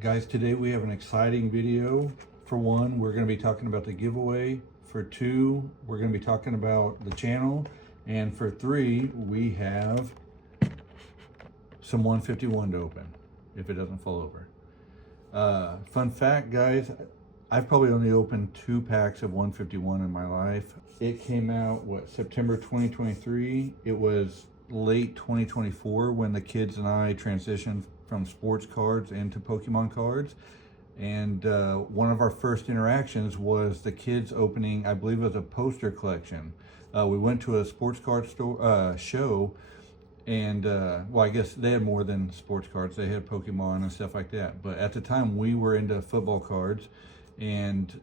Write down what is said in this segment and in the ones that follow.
Guys, today we have an exciting video. For one, we're going to be talking about the giveaway. For two, we're going to be talking about the channel. And for three, we have some 151 to open, if it doesn't fall over. Fun fact, guys, I've probably only opened 2 packs of 151 in my life. It came out, September 2023. It was late 2024 when the kids and I transitioned from sports cards into Pokemon cards. And one of our first interactions was the kids opening, I believe it was a poster collection. We went to a sports card store show, and well, I guess they had more than sports cards. They had Pokemon and stuff like that. But at the time, we were into football cards, and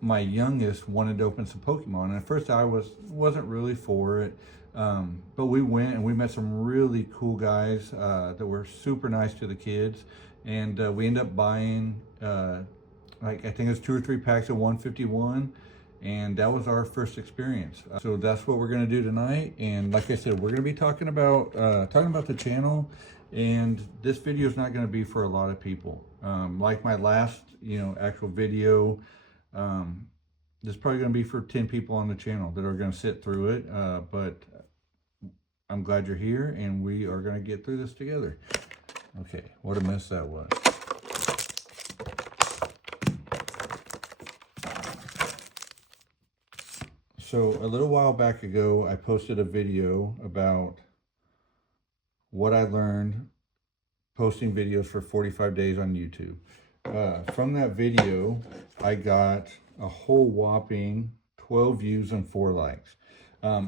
my youngest wanted to open some Pokemon. And at first, I wasn't really for it. But we went and we met some really cool guys that were super nice to the kids. And we ended up buying, like, I think it was 2 or 3 packs of 151. And that was our first experience. So that's what we're going to do tonight. And like I said, we're going to be talking about the channel. And this video is not going to be for a lot of people. Like my last, actual video, this is probably going to be for 10 people on the channel that are going to sit through it. But I'm glad you're here, and we are going to get through this together. Okay, what a mess that was. So a little while back ago, I posted a video about what I learned posting videos for 45 days on YouTube. From that video, I got a whole whopping 12 views and 4 likes.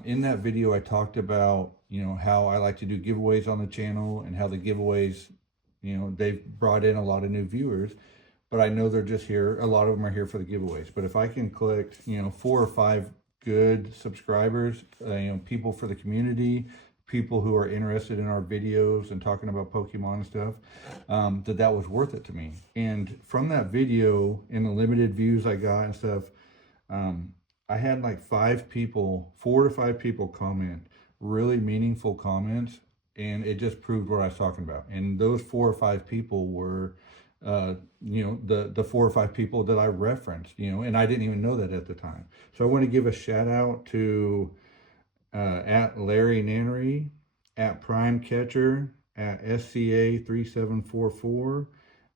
In that video, I talked about, how I like to do giveaways on the channel and how the giveaways, they've brought in a lot of new viewers, but I know they're just here. A lot of them are here for the giveaways. But if I can collect, 4 or 5 good subscribers, people for the community, people who are interested in our videos and talking about Pokemon and stuff, that was worth it to me. And from that video, in the limited views I got and stuff, I had like 4 to 5 people comment, really meaningful comments, and it just proved what I was talking about. And those 4 or 5 people were, the 4 or 5 people that I referenced, and I didn't even know that at the time. So I want to give a shout out to at Larry Nannery, at Prime Catcher, at SCA 3744,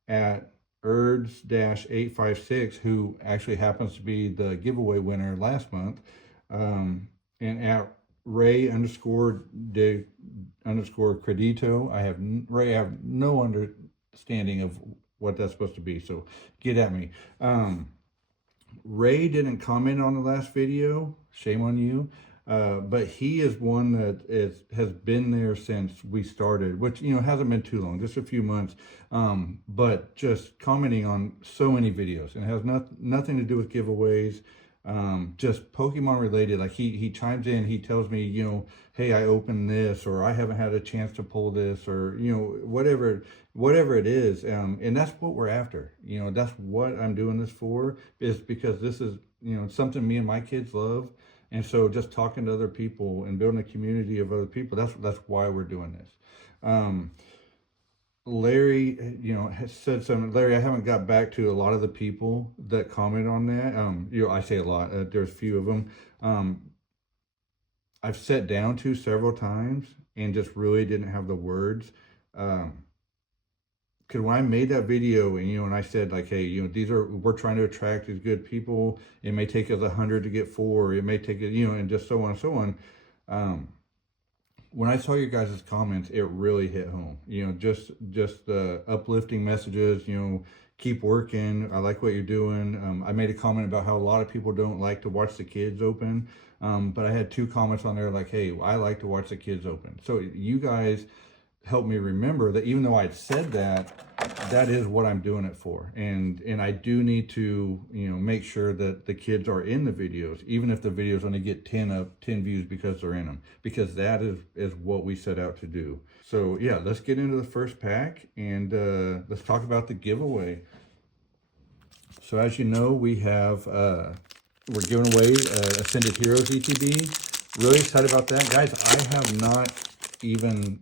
at Erds-856, who actually happens to be the giveaway winner last month, and at Ray_de_Credito. I have no understanding of what that's supposed to be, so get at me. Ray didn't comment on the last video, shame on you, but he is one that has been there since we started, which hasn't been too long, just a few months, but just commenting on so many videos, and it has nothing to do with giveaways, just Pokemon related. Like he chimes in, he tells me, hey, I opened this, or I haven't had a chance to pull this, or whatever it is, and that's what we're after. That's what I'm doing this for, is because this is something me and my kids love. And so just talking to other people and building a community of other people, that's why we're doing this. Larry, has said something. Larry, I haven't got back to a lot of the people that comment on that. I say a lot. There's a few of them. I've sat down to several times and just really didn't have the words. Because when I made that video, and I said, like, hey, we're trying to attract these good people. It may take us 100 to get 4. It may take it, and just so on and so on. When I saw your guys' comments, it really hit home. Just the uplifting messages. Keep working. I like what you're doing. I made a comment about how a lot of people don't like to watch the kids open. But I had 2 comments on there like, hey, I like to watch the kids open. So you guys helped me remember that even though I'd said that is what I'm doing it for. And I do need to, make sure that the kids are in the videos, even if the videos only get 10 views because they're in them, because that is what we set out to do. So yeah, let's get into the first pack, and let's talk about the giveaway. So as you know, we have, we're giving away Ascended Heroes ETB. Really excited about that. Guys, I have not even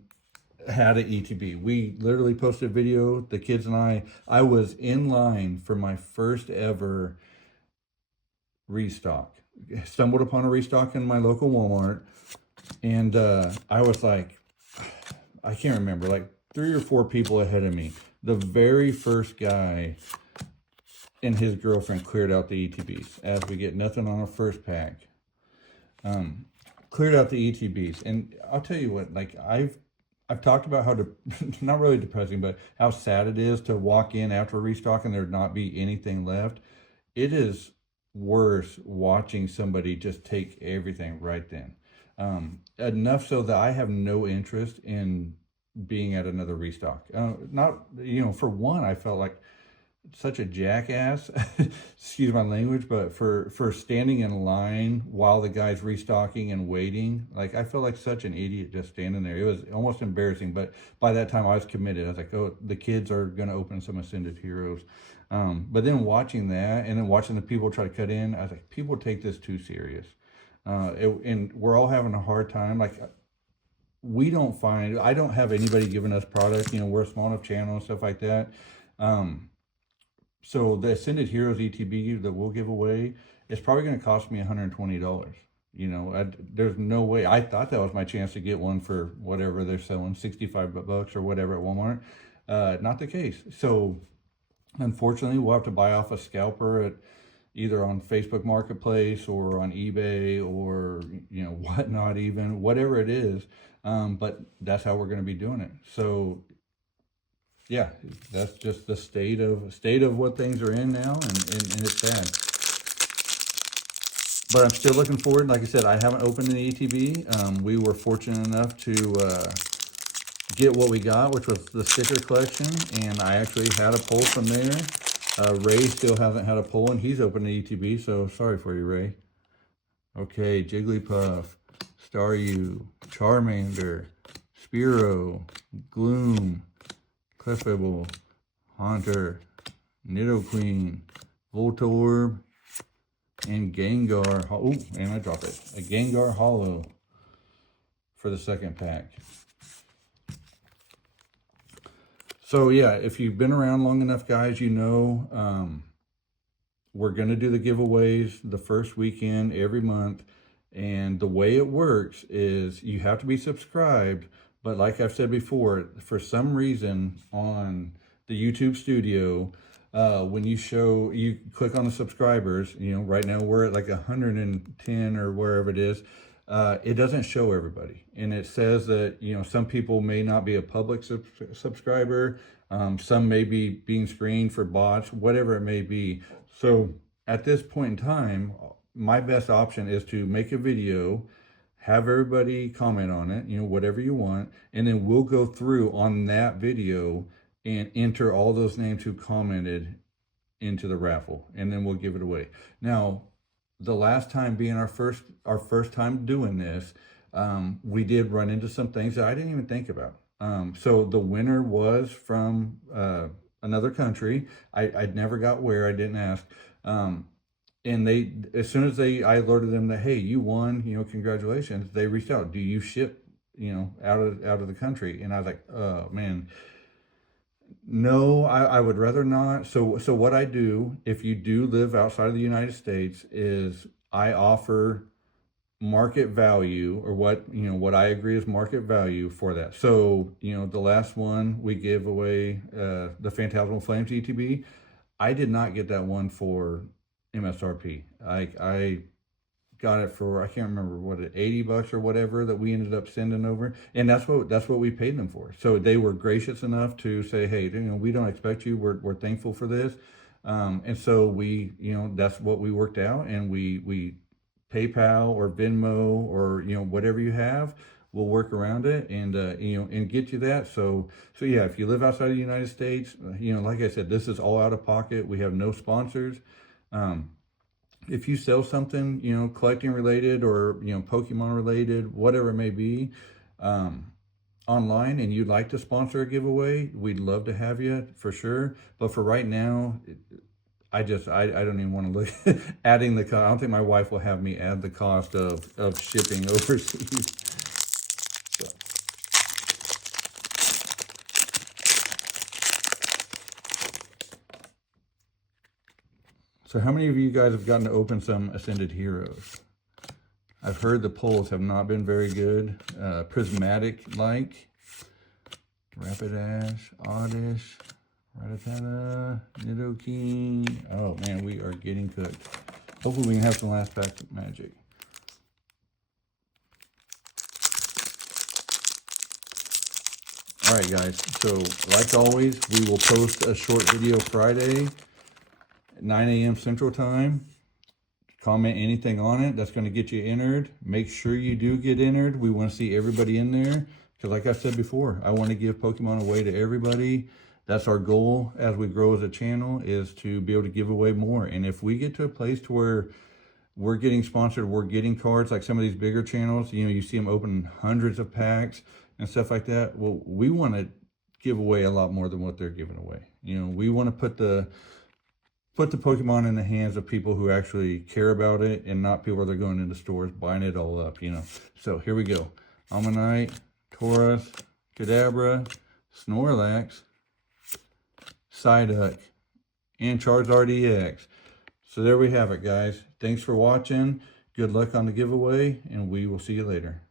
had an ETB. We literally posted a video, the kids and I was in line for my first ever restock. Stumbled upon a restock in my local Walmart, and I was like, I can't remember, like 3 or 4 people ahead of me. The very first guy and his girlfriend cleared out the ETBs as we get nothing on our first pack. Cleared out the ETBs, and I'll tell you what, like I've talked about how not really depressing, but how sad it is to walk in after a restock and there not be anything left. It is worse watching somebody just take everything right then. Enough so that I have no interest in being at another restock. Not, for one, I felt like such a jackass, excuse my language, but for standing in line while the guy's restocking and waiting, like I felt like such an idiot just standing there. It was almost embarrassing, but by that time I was committed. I was like, oh, the kids are going to open some Ascended Heroes. But then watching that and then watching the people try to cut in, I was like, people take this too serious. And we're all having a hard time. Like, I don't have anybody giving us product, we're a small enough channel and stuff like that. So the Ascended Heroes ETB that we'll give away is probably going to cost me $120. There's no way. I thought that was my chance to get one for whatever they're selling, $65 or whatever at Walmart. Not the case. So unfortunately, we'll have to buy off a scalper at either on Facebook Marketplace or on eBay or, whatnot, even whatever it is. But that's how we're going to be doing it. So yeah, that's just the state of what things are in now, and it's sad. But I'm still looking forward. Like I said, I haven't opened an ETB. We were fortunate enough to get what we got, which was the sticker collection, and I actually had a pull from there. Ray still hasn't had a pull, and he's opened the ETB, so sorry for you, Ray. Okay, Jigglypuff, Staryu, Charmander, Spearow, Gloom, Clefable, Haunter, Nidoqueen, Voltorb, and Gengar. Oh, and I dropped it. A Gengar Holo for the second pack. So yeah, if you've been around long enough, guys, we're going to do the giveaways the first weekend every month. And the way it works is you have to be subscribed. But like I've said before, for some reason on the YouTube Studio, when you click on the subscribers, right now we're at like 110 or wherever it is, it doesn't show everybody. And it says that, some people may not be a public subscriber. Some may be being screened for bots, whatever it may be. So at this point in time, my best option is to make a video, have everybody comment on it, whatever you want, and then we'll go through on that video and enter all those names who commented into the raffle, and then we'll give it away. Now, the last time being our first time doing this, we did run into some things that I didn't even think about. So the winner was from another country. I never got where, I didn't ask. And they, as soon as I alerted them that, hey, you won, congratulations, they reached out. Do you ship, out of the country? And I was like, oh man, no, I would rather not. So what I do, if you do live outside of the United States, is I offer market value, or what I agree is market value for that. So, the last one we gave away, the Phantasmal Flames ETB, I did not get that one for MSRP. I got it for, I can't remember what it, $80 or whatever that we ended up sending over, and that's what we paid them for. So they were gracious enough to say, hey, we don't expect you, we're thankful for this, and so we, that's what we worked out, and we PayPal or Venmo or whatever you have, we'll work around it and and get you that. So yeah, if you live outside of the United States, like I said, this is all out of pocket. We have no sponsors. If you sell something, collecting related or, Pokemon related, whatever it may be, online, and you'd like to sponsor a giveaway, we'd love to have you for sure. But for right now, I don't even want to look adding the cost. I don't think my wife will have me add the cost of shipping overseas. So how many of you guys have gotten to open some Ascended Heroes? I've heard the pulls have not been very good. Prismatic-like. Rapidash, Oddish, Rattata, Nidoking. Oh man, we are getting cooked. Hopefully we can have some last pack magic. Alright guys, so like always, we will post a short video Friday at 9 a.m. Central Time. Comment anything on it that's going to get you entered. Make sure you do get entered. We want to see everybody in there. Because like I said before, I want to give Pokemon away to everybody. That's our goal as we grow as a channel, is to be able to give away more. And if we get to a place to where we're getting sponsored, we're getting cards, like some of these bigger channels, you know, you see them open hundreds of packs and stuff like that. Well, we want to give away a lot more than what they're giving away. You know, we want to put the Pokemon in the hands of people who actually care about it, and not people that are going into stores buying it all up, you know. So here we go. Ammonite, Tauros, Kadabra, Snorlax, Psyduck, and Charizard EX. So there we have it, guys. Thanks for watching. Good luck on the giveaway, and we will see you later.